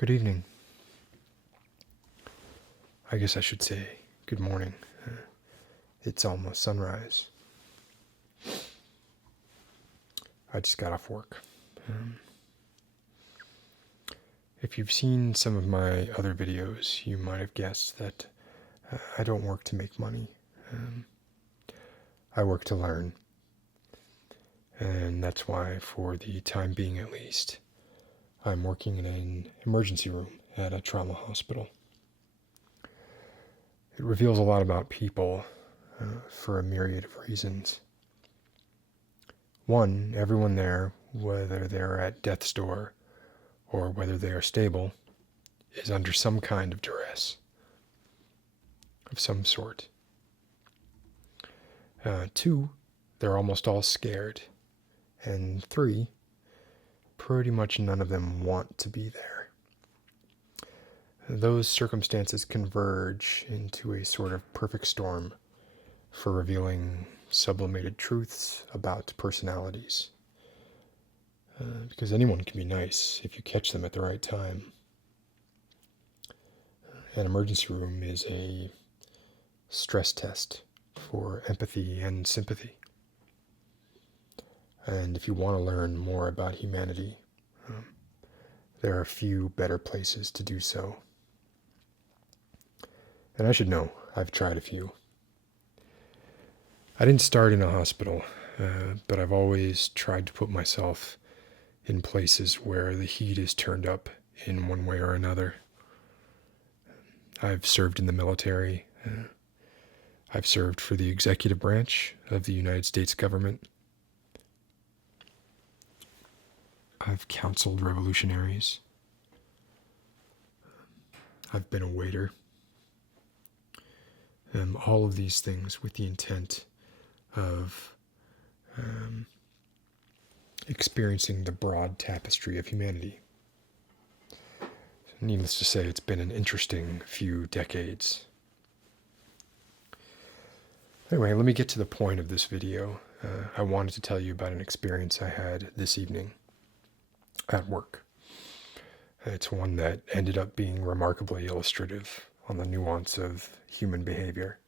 Good evening. I guess I should say good morning. It's almost sunrise. I just got off work. If you've seen some of my other videos, you might have guessed that I don't work to make money. I work to learn. And that's why, for the time being at least, I'm working in an emergency room at a trauma hospital. It reveals a lot about people for a myriad of reasons. One, everyone there, whether they're at death's door or whether they are stable, is under some kind of duress of some sort. Two, they're almost all scared. And three, pretty much none of them want to be there. Those circumstances converge into a sort of perfect storm for revealing sublimated truths about personalities. Because anyone can be nice if you catch them at the right time. An emergency room is a stress test for empathy and sympathy. And if you want to learn more about humanity, there are few better places to do so. And I should know, I've tried a few. I didn't start in a hospital, but I've always tried to put myself in places where the heat is turned up in one way or another. I've served in the military. I've served for the executive branch of the United States government. I've counseled revolutionaries. I've been a waiter. All of these things with the intent of experiencing the broad tapestry of humanity. Needless to say, it's been an interesting few decades. Anyway, let me get to the point of this video. I wanted to tell you about an experience I had this evening at work. It's one that ended up being remarkably illustrative on the nuance of human behavior.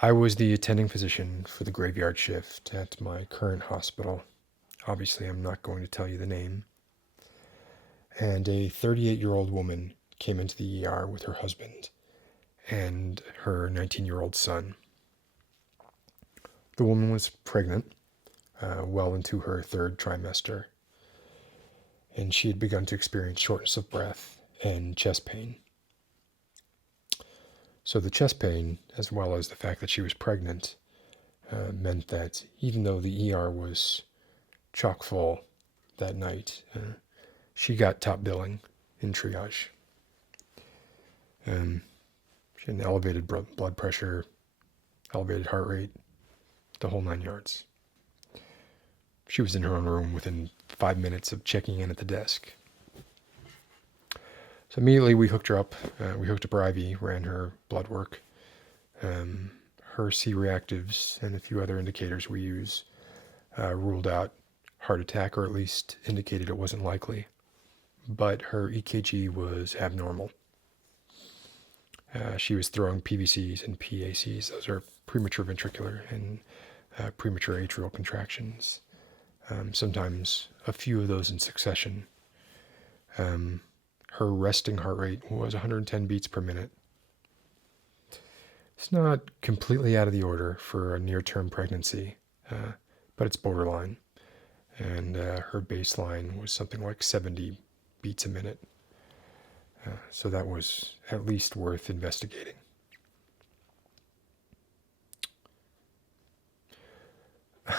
I was the attending physician for the graveyard shift at my current hospital. Obviously, I'm not going to tell you the name. And a 38-year-old woman came into the ER with her husband and her 19-year-old son. The woman was pregnant, well into her third trimester, and she had begun to experience shortness of breath and chest pain. So the chest pain, as well as the fact that she was pregnant, meant that even though the ER was chock full that night, she got top billing in triage. She had an elevated blood pressure, elevated heart rate, the whole 9 yards. She was in her own room within 5 minutes of checking in at the desk. So immediately we hooked her up. We hooked up her IV, ran her blood work. Her C-reactives and a few other indicators we use ruled out heart attack, or at least indicated it wasn't likely. But her EKG was abnormal. She was throwing PVCs and PACs. Those are premature ventricular and premature atrial contractions. Sometimes a few of those in succession. Her resting heart rate was 110 beats per minute. It's not completely out of the order for a near-term pregnancy, but it's borderline. And her baseline was something like 70 beats a minute. So that was at least worth investigating.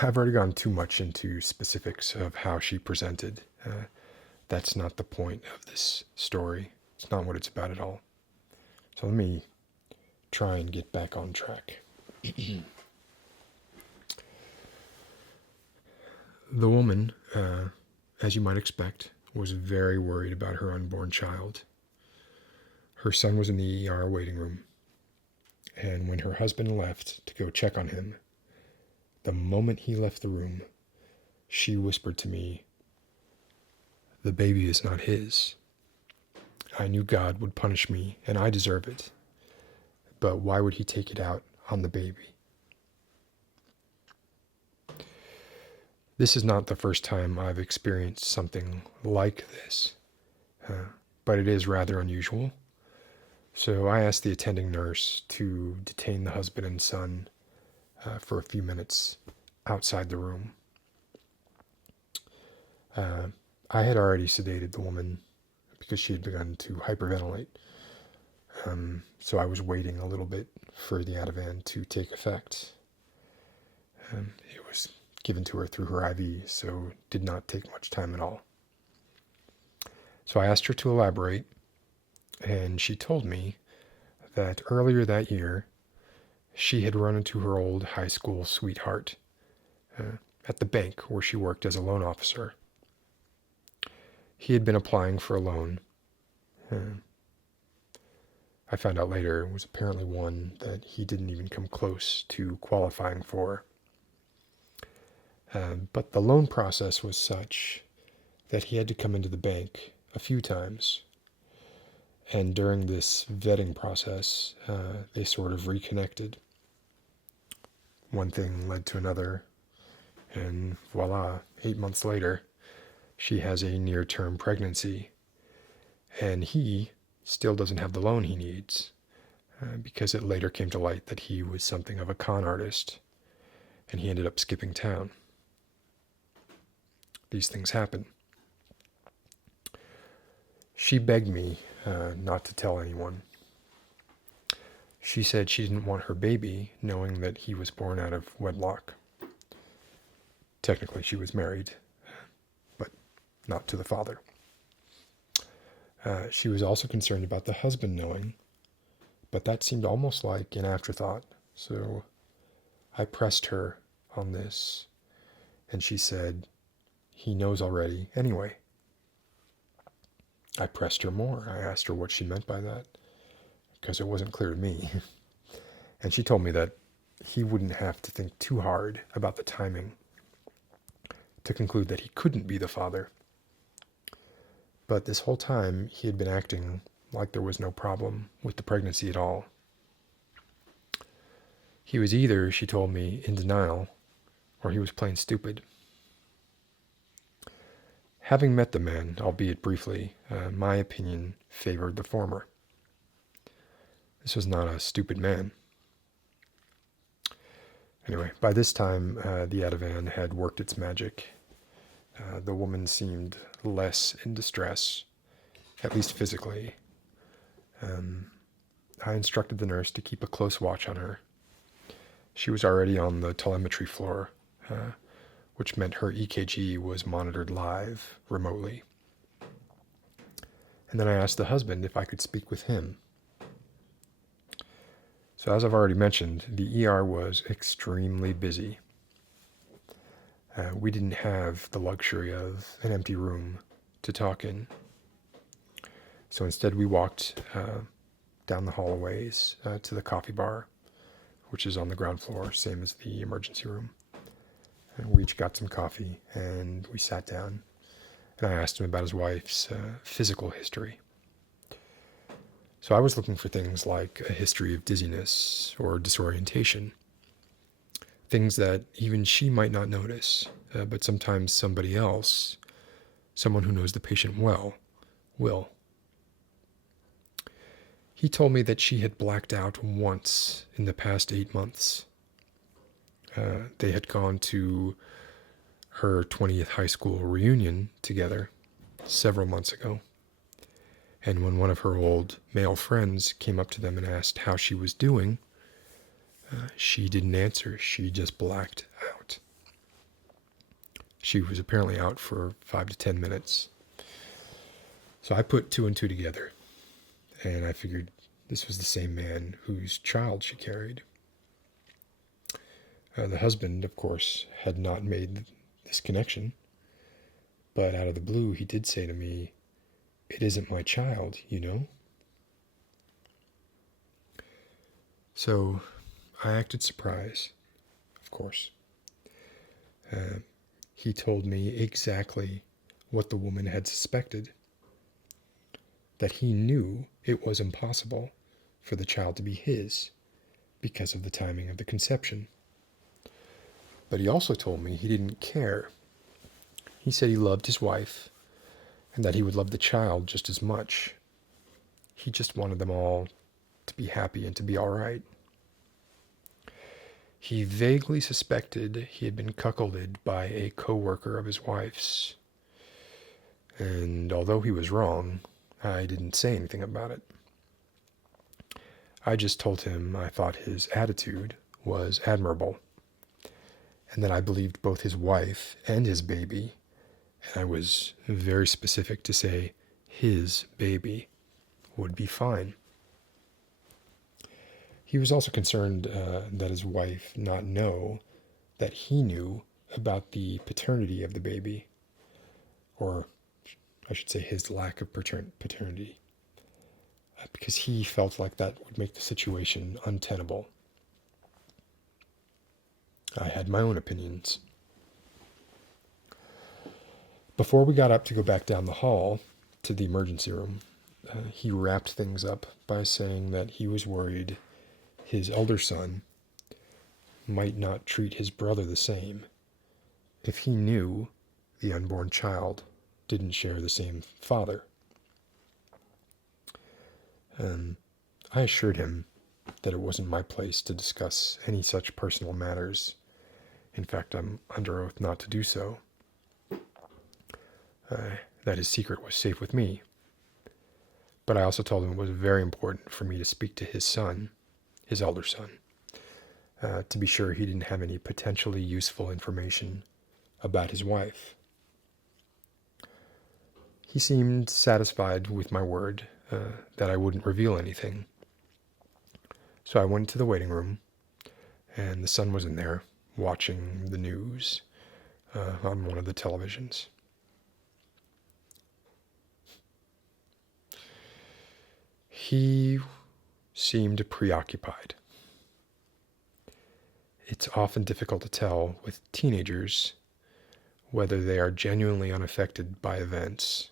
I've already gone too much into specifics of how she presented. That's not the point of this story. It's not what it's about at all. So let me try and get back on track. The woman, as you might expect, was very worried about her unborn child. Her son was in the ER waiting room, and when her husband left to go check on him, the moment he left the room, she whispered to me, The baby is not his. I knew God would punish me, and I deserve it. But why would he take it out on the baby? This is not the first time I've experienced something like this, but it is rather unusual. So I asked the attending nurse to detain the husband and son for a few minutes outside the room. I had already sedated the woman because she had begun to hyperventilate. So I was waiting a little bit for the Ativan to take effect. It was given to her through her IV, so it did not take much time at all. So I asked her to elaborate, and she told me that earlier that year, she had run into her old high school sweetheart at the bank where she worked as a loan officer. He had been applying for a loan. I found out later it was apparently one that he didn't even come close to qualifying for. But the loan process was such that he had to come into the bank a few times. And during this vetting process, they sort of reconnected. One thing led to another, and voila, 8 months later, she has a near-term pregnancy. And he still doesn't have the loan he needs, because it later came to light that he was something of a con artist, and he ended up skipping town. These things happen. She begged me not to tell anyone. She said she didn't want her baby knowing that he was born out of wedlock. Technically, she was married, but not to the father. She was also concerned about the husband knowing, but that seemed almost like an afterthought. So I pressed her on this, and she said, he knows already anyway. I pressed her more. I asked her what she meant by that, because it wasn't clear to me. And she told me that he wouldn't have to think too hard about the timing to conclude that he couldn't be the father. But this whole time, he had been acting like there was no problem with the pregnancy at all. He was either, she told me, in denial, or he was plain stupid. Having met the man, albeit briefly, my opinion favored the former. This was not a stupid man. Anyway, by this time, the Ativan had worked its magic. The woman seemed less in distress, at least physically. I instructed the nurse to keep a close watch on her. She was already on the telemetry floor, which meant her EKG was monitored live, remotely. And then I asked the husband if I could speak with him. So as I've already mentioned, the ER was extremely busy. We didn't have the luxury of an empty room to talk in. So instead we walked down the hallways to the coffee bar, which is on the ground floor, same as the emergency room. And we each got some coffee, and we sat down, and I asked him about his wife's physical history. So I was looking for things like a history of dizziness or disorientation, things that even she might not notice, but sometimes somebody else, someone who knows the patient well, will. He told me that she had blacked out once in the past 8 months. They had gone to her 20th high school reunion together several months ago. And when one of her old male friends came up to them and asked how she was doing, she didn't answer. She just blacked out. She was apparently out for 5 to 10 minutes. So I put 2 and 2 together, and I figured this was the same man whose child she carried. The husband, of course, had not made this connection, but out of the blue, he did say to me, "It isn't my child, you know?" So I acted surprised, of course. He told me exactly what the woman had suspected, that he knew it was impossible for the child to be his because of the timing of the conception. But he also told me he didn't care. He said he loved his wife and that he would love the child just as much. He just wanted them all to be happy and to be all right. He vaguely suspected he had been cuckolded by a co-worker of his wife's. And although he was wrong, I didn't say anything about it. I just told him I thought his attitude was admirable, and that I believed both his wife and his baby, and I was very specific to say his baby would be fine. He was also concerned that his wife not know that he knew about the paternity of the baby, or I should say his lack of paternity, because he felt like that would make the situation untenable. I had my own opinions. Before we got up to go back down the hall to the emergency room, he wrapped things up by saying that he was worried his elder son might not treat his brother the same if he knew the unborn child didn't share the same father. I assured him that it wasn't my place to discuss any such personal matters. In fact, I'm under oath not to do so. That his secret was safe with me. But I also told him it was very important for me to speak to his son, his elder son, to be sure he didn't have any potentially useful information about his wife. He seemed satisfied with my word that I wouldn't reveal anything. So I went to the waiting room, and the son was in there watching the news on one of the televisions. He seemed preoccupied. It's often difficult to tell with teenagers whether they are genuinely unaffected by events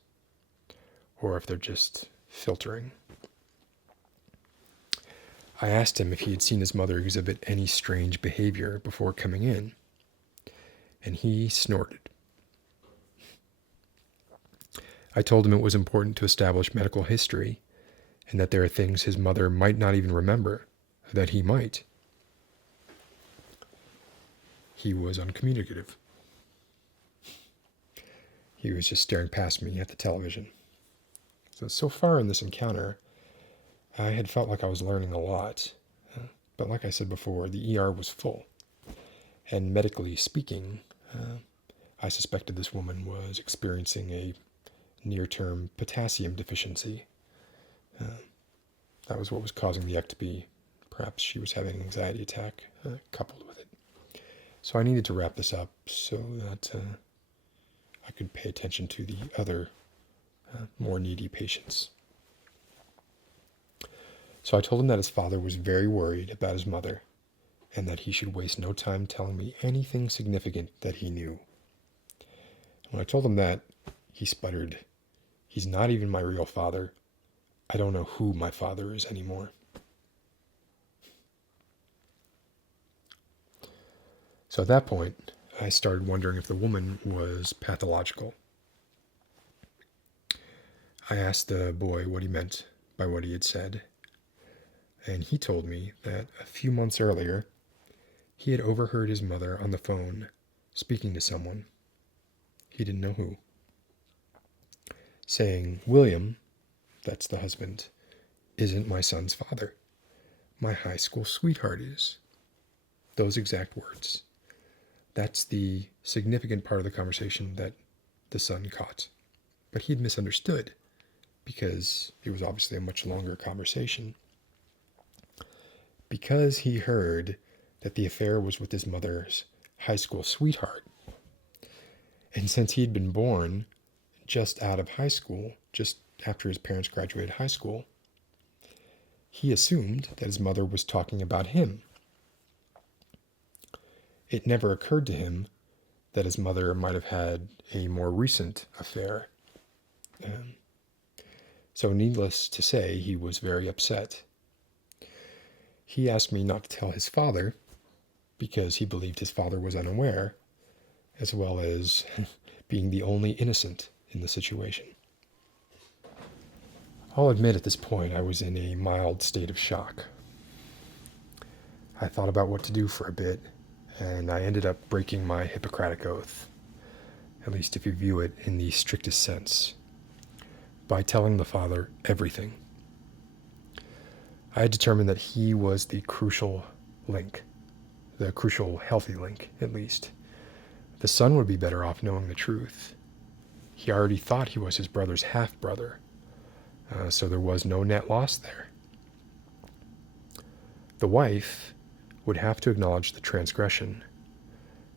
or if they're just filtering. I asked him if he had seen his mother exhibit any strange behavior before coming in, and he snorted. I told him it was important to establish medical history and that there are things his mother might not even remember, that he might. He was uncommunicative. He was just staring past me at the television. So far in this encounter, I had felt like I was learning a lot. But like I said before, the ER was full. And medically speaking, I suspected this woman was experiencing a near-term potassium deficiency. That was what was causing the ectopy. Perhaps she was having an anxiety attack coupled with it. So I needed to wrap this up so that I could pay attention to the other more needy patients. So I told him that his father was very worried about his mother and that he should waste no time telling me anything significant that he knew. When I told him that, he sputtered, "He's not even my real father. I don't know who my father is anymore." So at that point, I started wondering if the woman was pathological. I asked the boy what he meant by what he had said, and he told me that a few months earlier, he had overheard his mother on the phone speaking to someone, he didn't know who, saying, "William," that's the husband, "isn't my son's father. My high school sweetheart is." Those exact words. That's the significant part of the conversation that the son caught. But he had misunderstood, because it was obviously a much longer conversation. Because he heard that the affair was with his mother's high school sweetheart. And since he had been born just out of high school, just after his parents graduated high school, he assumed that his mother was talking about him. It never occurred to him that his mother might have had a more recent affair. Um, so needless to say, he was very upset. He asked me not to tell his father because he believed his father was unaware, as well as being the only innocent in the situation. I'll admit at this point I was in a mild state of shock. I thought about what to do for a bit, and I ended up breaking my Hippocratic oath, at least if you view it in the strictest sense, by telling the father everything. I had determined that he was the crucial link, the crucial healthy link, at least. The son would be better off knowing the truth. He already thought he was his brother's half-brother, so there was no net loss there. The wife would have to acknowledge the transgression,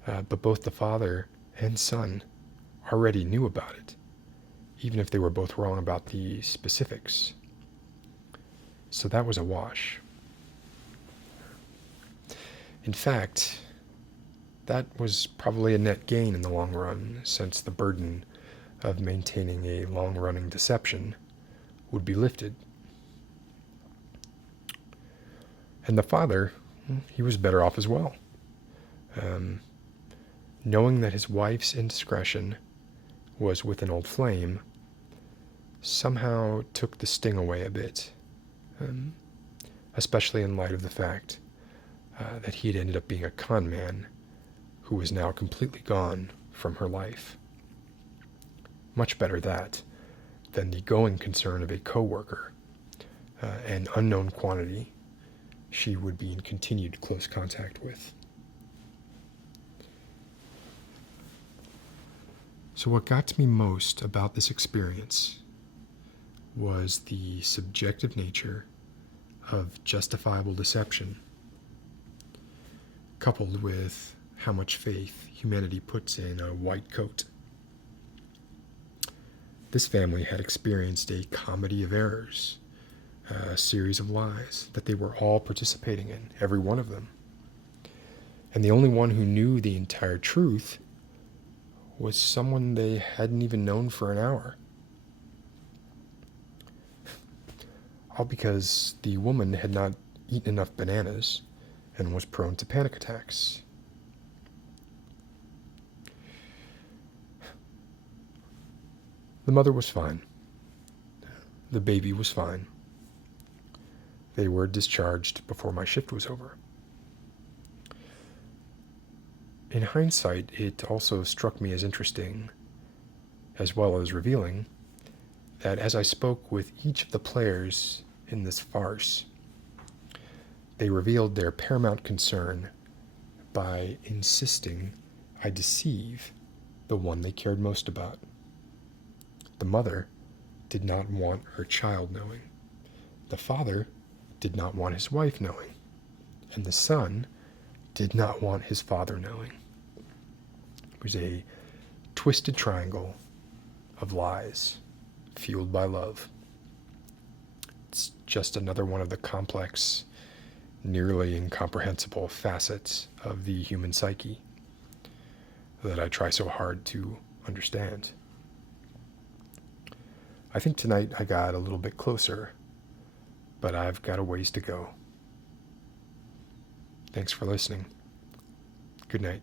but both the father and son already knew about it, even if they were both wrong about the specifics. So that was a wash. In fact, that was probably a net gain in the long run, since the burden of maintaining a long-running deception would be lifted. And the father, he was better off as well. Knowing that his wife's indiscretion was with an old flame somehow took the sting away a bit, especially in light of the fact that he had ended up being a con man who was now completely gone from her life. Much better that than the going concern of a co-worker, an unknown quantity she would be in continued close contact with. So what got to me most about this experience was the subjective nature of justifiable deception, coupled with how much faith humanity puts in a white coat. This family had experienced a comedy of errors, a series of lies that they were all participating in, every one of them. And the only one who knew the entire truth was someone they hadn't even known for an hour. All because the woman had not eaten enough bananas and was prone to panic attacks. The mother was fine. The baby was fine. They were discharged before my shift was over. In hindsight, it also struck me as interesting, as well as revealing, that as I spoke with each of the players in this farce, they revealed their paramount concern by insisting I deceive the one they cared most about. The mother did not want her child knowing. The father did not want his wife knowing. And the son did not want his father knowing. It was a twisted triangle of lies, fueled by love. It's just another one of the complex, nearly incomprehensible facets of the human psyche that I try so hard to understand. I think tonight I got a little bit closer, but I've got a ways to go. Thanks for listening. Good night.